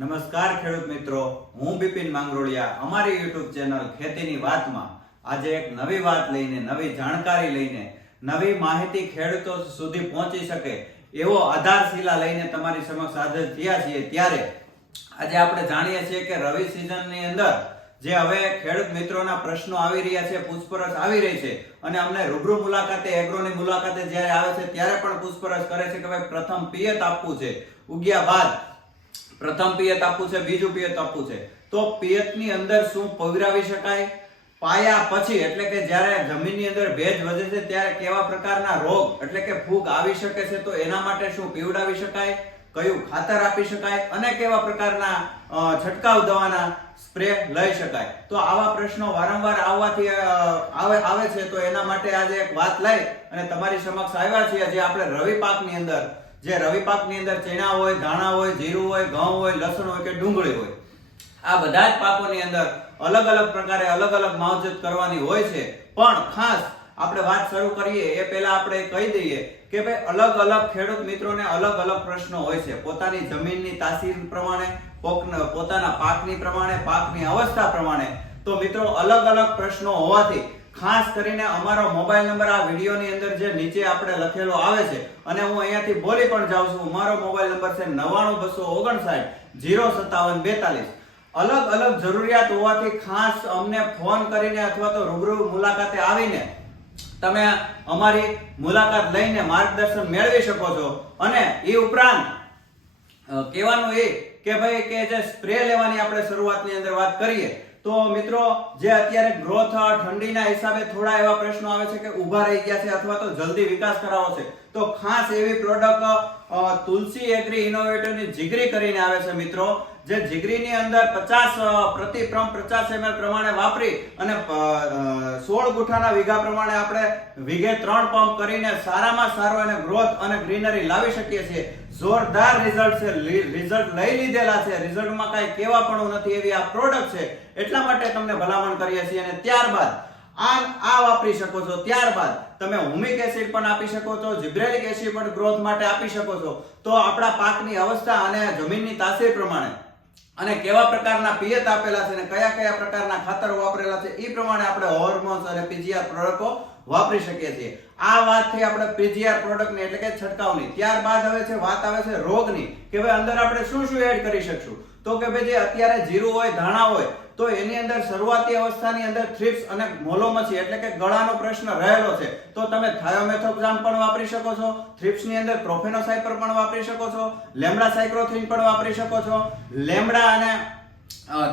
નમસ્કાર ખેડૂત મિત્રો, હું બિપિન માંગરોળિયા. અમારી યુટ્યુબ ચેનલ ખેતીની વાતમાં આજે એક નવી વાત લઈને, નવી જાણકારી લઈને, નવી માહિતી ખેડૂતો સુધી પહોંચી શકે એવો આધારશિલા લઈને તમારી સમક્ષ હાજર થયા છીએ. ત્યારે આજે આપણે જાણીએ છીએ કે રવિ સિઝનની અંદર જે હવે ખેડૂત મિત્રોના પ્રશ્નો આવી રહ્યા છે, પૂછપરછ આવી રહી છે અને અમને રૂબરૂ મુલાકાતે, એગ્રોની મુલાકાતે જ્યારે આવે છે, ત્યારે પણ પૂછપરછ કરે છે કે ભાઈ પ્રથમ પિયત આપવું છે. ઉગ્યા બાદ પ્રથમ પિયત આપવું છે, બીજું પિયત આપવું છે. તો પિયતની અંદર શું પવરાવી શકાય? પાયા પછી, એટલે કે જ્યારે જમીનની અંદર ભેજ વધે છે, ત્યારે કેવા પ્રકારના રોગ, એટલે કે ફૂગ આવી શકે છે, તો એના માટે શું પીવડાવી શકાય? કયું ખાતર આપી શકાય? અને કેવા પ્રકારના છંટકાવ દવાના સ્પ્રે લઈ શકાય? તો આવા પ્રશ્નો વારંવાર આવવાથી આવે આવે છે, તો એના માટે આજે એક વાત લઈ અને તમારી સમક્ષ આવ્યા છીએ, જે આપણે રવિ પાકની અંદર જે રવિ પાકની અંદર ચણા હોય, ધાણા હોય, જીરું હોય, ઘઉં હોય, લસણ હોય કે ડુંગળી હોય, આ બધા જ પાકોની અંદર અલગ અલગ પ્રકારે અલગ અલગ માવજત કરવાની હોય છે. પણ ખાસ આપણે વાત શરૂ કરીએ, એ પહેલા આપણે કહી દઈએ કે ભાઈ અલગ અલગ ખેડૂત મિત્રોને અલગ અલગ પ્રશ્નો હોય છે. પોતાની જમીનની તાસીર પ્રમાણે પોતાના પાકની પ્રમાણે, પાકની અવસ્થા પ્રમાણે. તો મિત્રો, અલગ અલગ પ્રશ્નો હોવાથી ખાસ કરીને અમારો મોબાઈલ નંબર આ વિડીયોની અંદર જે નીચે આપણે લખેલો આવે છે અને હું અહીંયાથી બોલી પણ જાઉં છું. મારો મોબાઈલ નંબર છે નવ્વાણું બસો ઓગણસાઠ જીરો સત્તાવન બેતાલીસ. અલગ અલગ જરૂરિયાત હોવાથી ખાસ અમને ફોન કરીને અથવા તો રૂબરૂ મુલાકાતે આવીને તમે અમારી મુલાકાત લઈને માર્ગદર્શન મેળવી શકો છો. અને એ ઉપરાંત કહેવાનું એ કે ભાઈ કે જે સ્પ્રે લેવાની આપણે શરૂઆતની અંદર વાત કરીએ તો મિત્રો, જે અત્યારે ગ્રોથ ઠંડીના હિસાબે થોડા એવા પ્રશ્નો આવે છે કે ઊભા રહી ગયા છે અથવા તો જલ્દી વિકાસ કરાવો છે. તો ખાસ એવી પ્રોડક્ટ તુલસી એગ્રી ની જીગરી કરીને આવે છે મિત્રો. જે જીગરીની અંદર પચાસ પ્રતિ પ્રમ પચાસ ml પ્રમાણે વાપરી અને સોળ ગુઠાના વીઘા પ્રમાણે આપણે વીઘે ત્રણ પંપ કરીને સારામાં સારો એને ગ્રોથ અને ગ્રીનરી લાવી શકીએ છીએ. જોરદાર રિઝલ્ટ છે. રિઝલ્ટ લઈ લીધેલા છે. રિઝલ્ટમાં કાંઈ કેવા પણ નથી એવી આ પ્રોડક્ટ છે. એટલા માટે તમને ભલામણ કરીએ છીએ અને ત્યારબાદ આ આ વાપરી શકો છો. ત્યારબાદ તમે હુમિક એસિડ પણ આપી શકો છો. જિબ્રેલિક એસિડ પણ ગ્રોથ માટે આપી શકો છો. તો આપણા પાકની અવસ્થા અને જમીનની તાસીર પ્રમાણે અને કેવા પ્રકારના પિયત આપેલા છે અને કયા કયા પ્રકારના ખાતરો વાપરેલા છે, એ પ્રમાણે આપણે હોર્મોન્સ અને પીજીઆર પ્રોડક્ટો વાપરી શકીએ છીએ. આ વાતથી આપણે પીજીઆર પ્રોડક્ટની એટલે કે છંટકાવની. ત્યારબાદ હવે છે, વાત આવે છે રોગની, કે ભાઈ અંદર આપણે શું શું એડ કરી શકશું? તો કે ભાઈ જે અત્યારે જીરું હોય, ધાણા હોય તો એની અંદર શરૂઆતી અવસ્થાની અંદર થ્રિપ્સ અને મોલોમસી એટલે કે ગળાનો પ્રશ્ન રહેલો છે. તો તમે થાયોમેથોક્ઝામ પણ વાપરી શકો છો થ્રિપ્સની અંદર પ્રોફેનોસાઇપર પણ વાપરી શકો છો, લેમડા સાયક્રોથિન પણ વાપરી શકો છો. લેમડા અને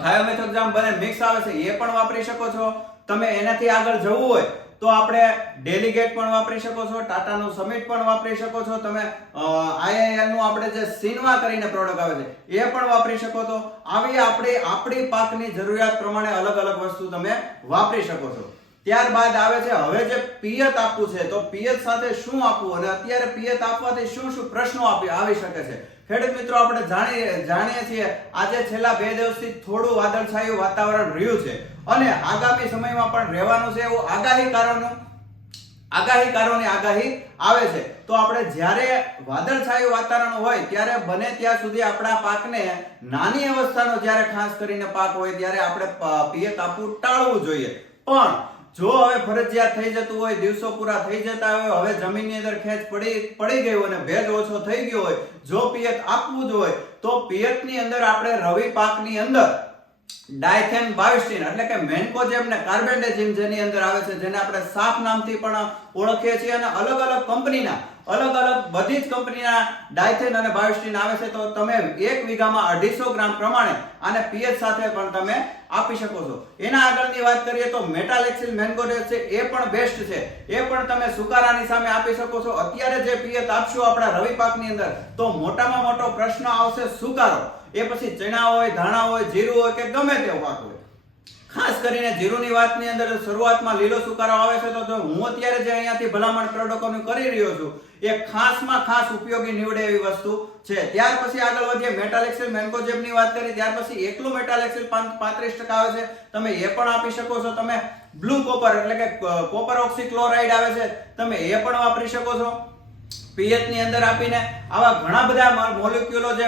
થાયોમેથોક્ઝામ બને મિક્સ આવે છે, એ પણ વાપરી શકો છો. તમે એનાથી આગળ જવું હોય તો આપણે ડેલિગેટ પણ વાપરી શકો છો ટાટાનું સમિટ પણ વાપરી શકો છો. તમે આઈઆઈએલનું આપણે જે સિનવા કરીને પ્રોડક્ટ આવે છે, એ પણ વાપરી શકો છો. આવી આપણી આપણી પાકની જરૂરિયાત પ્રમાણે અલગ અલગ વસ્તુ તમે વાપરી શકો છો. ત્યારબાદ આવે છે, હવે જે પિયત આપવું છે, તો પિયત સાથે શું આપવું? અને અત્યારે પિયત આપવાથી શું શું પ્રશ્નો આવી શકે છે. ખેડૂત મિત્રો, આપણે જાણીએ જાણીએ છીએ, આજે છેલ્લા બે દિવસથી થોડું વાદળછાયું વાતાવરણ રહ્યું છે. અને આગામી સમયમાં પણ રહેવાનું છે એવું આગાહીકારોનું આગાહીકારોની આગાહી આવે છે. તો આપણે જ્યારે વાદળછાયું વાતાવરણ હોય, ત્યારે બને ત્યાં સુધી આપણા પાકને નાની અવસ્થાનો જ્યારે ખાસ કરીને પાક હોય, ત્યારે આપણે પિયત આપવું ટાળવું જોઈએ. પણ, જો હવે ફરજિયાત થઈ જતું હોય, દિવસો પૂરા થઈ જતા હોય, હવે જમીનની અંદર ખેંચ પડી પડી ગઈ હોય અને ભેજ ઓછો થઈ ગયો હોય, જો પિયત આપવું જ હોય, તો પિયતની અંદર આપણે રવિ પાકની અંદર ડાયથેન બાયોસ્ટીન એટલે કે મેન્કોજેમ ને કાર્બેન્ડેજિમ જેની અંદર આવે છે, જેને આપણે સાફ નામથી પણ ઓળખીએ છીએ અને અલગ અલગ કંપનીના અલગ અલગ બધી જ કંપનીના ડાયથેન અને બાયોસ્ટીન આવે છે, તો તમે એક વીઘામાં અઢીસો ગ્રામ પ્રમાણે આને પીએચ સાથે પણ તમે આપી શકો છો. એના આગળની વાત કરીએ તો મેટાલેક્સિલ મેન્ગોડેટ છે, એ પણ બેસ્ટ છે. એ પણ તમે સુકારાની સામે આપી શકો છો. અત્યારે જે પિયત આપશો આપણા રવિ પાકની અંદર, તો મોટામાં મોટો પ્રશ્ન આવશે સુકારો. એ પછી ચણા હોય, ધાણા હોય, જીરું હોય કે ગમે તે પાક હોય. ખાસ કરીને જીરુની વાતની અંદર શરૂઆતમાં લીલો સુકારો આવે છે, તો હું અત્યારે જે અહીંયાથી ભલામણ પ્રોડક્ટોનું કરી રહ્યો છું, એ ખાસમાં ખાસ ઉપયોગી નીવડે એવી વસ્તુ છે. ત્યાર પછી આગળ વધીએ મેટાલેક્સિલ મેન્કોજેબની વાત કરી, ત્યાર પછી એકલું મેટાલેક્સિલ પાંત્રીસ ટકા આવે છે. તમે એ પણ આપી શકો છો. તમે બ્લુ કોપર એટલે કે કોપર ઓક્સી ક્લોરાઇડ આવે છે. તમે એ પણ વાપરી શકો છો. પિયતની અંદર આપીને આવા ઘણા બધા મોલિક્યુલો જે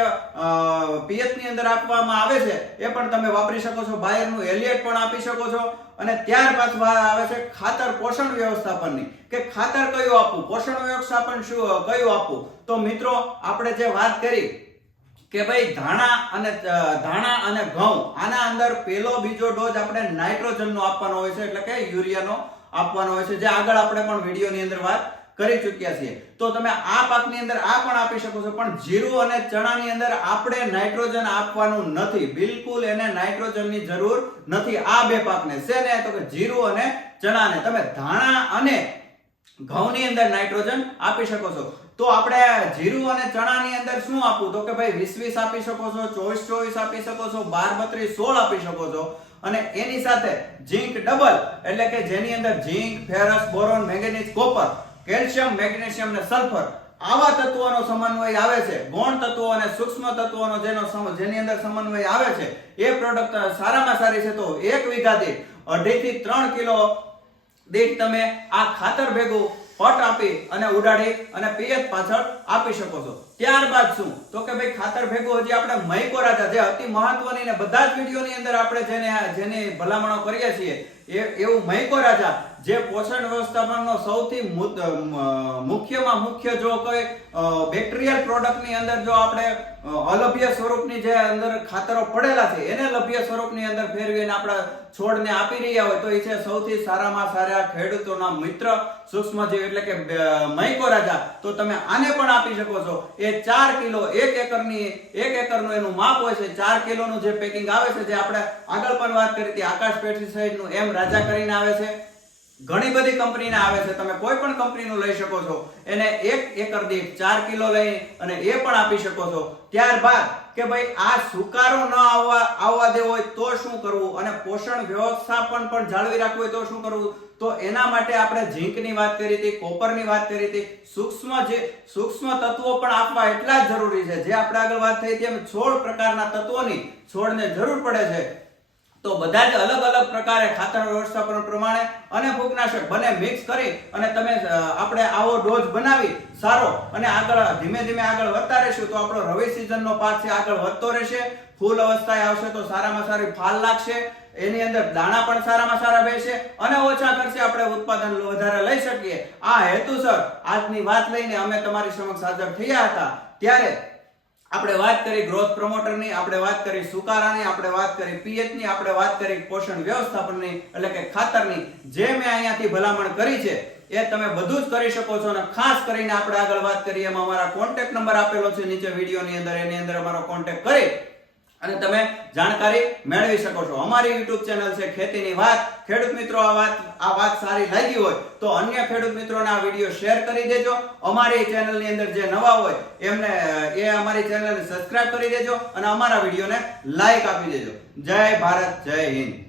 પીએચની અંદર આપવામાં આવે છે, એ પણ તમે વાપરી શકો છો. બાયરનું એલિયટ પણ આપી શકો છો. અને ત્યારબાદ વાર આવે છે ખાતર પોષણ વ્યવસ્થાપનની. કે ખાતર કયું આપવું? પોષણ વ્યવસ્થાપન શું કયું આપવું? તો મિત્રો, આપણે જે વાત કરી કે ભાઈ ધાણા અને ધાણા અને ઘઉં, આના અંદર પેલો બીજો ડોઝ આપણે નાઇટ્રોજનનો આપવાનો હોય છે, એટલે કે યુરિયાનો આપવાનો હોય છે. જે આગળ આપણે પણ વિડીયોની અંદર વાત કરી ચૂક્યા છીએ. તો તમે આ પાકની અંદર આ પણ આપી શકો છો, પણ જીરું અને ચણાની અંદર આપણે નાઇટ્રોજન આપવાનું નથી. બિલકુલ એને નાઇટ્રોજનની જરૂર નથી. આ બે પાકને શેને? તો કે જીરું અને ચણાને. તમે ધાણા અને ઘઉંની અંદર નાઇટ્રોજન આપી શકો છો. તો આપણે જીરું અને ચણાની અંદર શું આપવું? તો કે ભાઈ વીસ વીસ આપી શકો છો ચોવીસ ચોવીસ આપી શકો છો બાર બત્રીસ સોળ આપી શકો છો. અને એની સાથે ઝીંક ડબલ, એટલે કે જેની અંદર zinc, ferrous, boron, manganese, copper calcium, magnesium ને સલ્ફર આવા તત્વોનો સમન્વય આવે છે. ગૌણ તત્વો અને સૂક્ષ્મ તત્વોનો જેનો જેની અંદર સમન્વય આવે છે, એ પ્રોડક્ટ સારામાં સારી છે તો એક વીઘા દીઠ અઢીથી ત્રણ કિલો દીઠ તમે આ ખાતર ભેગું પટ આપી અને ઉડાડી અને પિયત પાછળ આપી શકો છો. ત્યારબાદ શું? તો કે ભાઈ ખાતર ભેગું હજી આપણે મૈકો રાજા જે અતિ મહત્વની ને બધા જ વિડીયોની અંદર આપણે જેને જેને ભલામણો કરીએ છીએ, એ એવું મૈકો રાજા જે પોષણ વ્યવસ્થાપનનો સૌથી મુખ્યમાં મુખ્ય જો કોઈ બેક્ટેરિયલ પ્રોડક્ટની અંદર જો આપણે અલભ્ય સ્વરૂપની જે અંદર ખાતરો પડેલા છે, એને લભ્ય સ્વરૂપની અંદર ફેરવીને આપણે છોડને આપી રહ્યા હોય, તો એ છે સૌથી સારામાં સારા ખેડૂતોના મિત્ર સૂક્ષ્મજીવ એટલે કે મૈકો રાજા તો તમે આને પણ આપી શકો છો. એ ચાર કિલો એક એકરની એક એકરનું એનું માપ હોય છે. ચાર કિલોનું જે પેકિંગ આવે છે, જે આપણે આગળ પણ વાત કરી હતી, આકાશ પેસ્ટિસાઇડનું એમ રાજા કરીને આવે છે. ઘણી બધી કંપનીના આવે છે. તમે કોઈ પણ કંપનીનું લઈ શકો છો. એને એક એકર દીઠ ચાર કિલો લઈ અને એ પણ આપી શકો છો. ત્યારબાદ કે ભાઈ આ સુકારો ન આવવા આવવા દેવો હોય તો શું કરવું? અને પોષણ વ્યવસ્થાપન પણ જાળવી રાખવું હોય તો શું કરવું? તો એના માટે આપણે ઝીંકની વાત કરી હતી, કોપરની વાત કરી હતી. સૂક્ષ્મ જે, સૂક્ષ્મ તત્વો પણ આપવા એટલા જ જરૂરી છે. જે આપણે આગળ વાત થઈ તેમ છોડ પ્રકારના તત્વોની. છોડને જરૂર પડે છે. તો બધા જ અલગ અલગ પ્રકારે ખાતર વ્યવસ્થાપન પ્રમાણે અને ફૂગનાશક બંને મિક્સ કરી અને તમે આપણે આવો ડોઝ બનાવી, સારો અને આગળ ધીમે ધીમે આગળ વધતા રહેશું તો આપણો રવિ સિઝનનો પાક છે આગળ વધતો રહેશે. ફૂલ અવસ્થાએ આવશે તો સારામાં સારી ફાલ લાગશે. એની અંદર દાણા પણ સારામાં સારા બેસે અને ઓછા ખર્ચે આપણે ઉત્પાદન વધારે લઈ શકીએ. આ હેતુસર આજની વાત લઈને અમે તમારી સમક્ષ હાજર થયા હતા. ત્યારે આપણે વાત કરી ગ્રોથ પ્રમોટરની આપણે વાત કરી સુકારાની, આપણે વાત કરી પીએચની આપણે વાત કરી પોષણ વ્યવસ્થાપનની, એટલે કે ખાતરની. જે મેં અહીંયાથી ભલામણ કરી છે, એ તમે બધું જ કરી શકો છો અને ખાસ કરીને આપણે આગળ વાત કરીએ એમાં અમારા કોન્ટેક્ટ નંબર આપેલો છે નીચે વિડીયોની અંદર, એની અંદર અમારો કોન્ટેક્ટ કરી અને તમે જાણકારી મેળવી શકો છો. અમારી યુટ્યુબ ચેનલ છે ખેતીની વાત. ખેડૂત મિત્રો, આ વાત આ વાત સારી લાગી હોય તો અન્ય ખેડૂત મિત્રોને આ વીડિયો શેર કરી દેજો. અમારી ચેનલની અંદર જે નવા હોય, એમને, એ અમારી ચેનલને સબસ્ક્રાઇબ કરી દેજો અને અમારા વિડીયોને લાઈક આપી દેજો. જય ભારત, જય હિન્દ.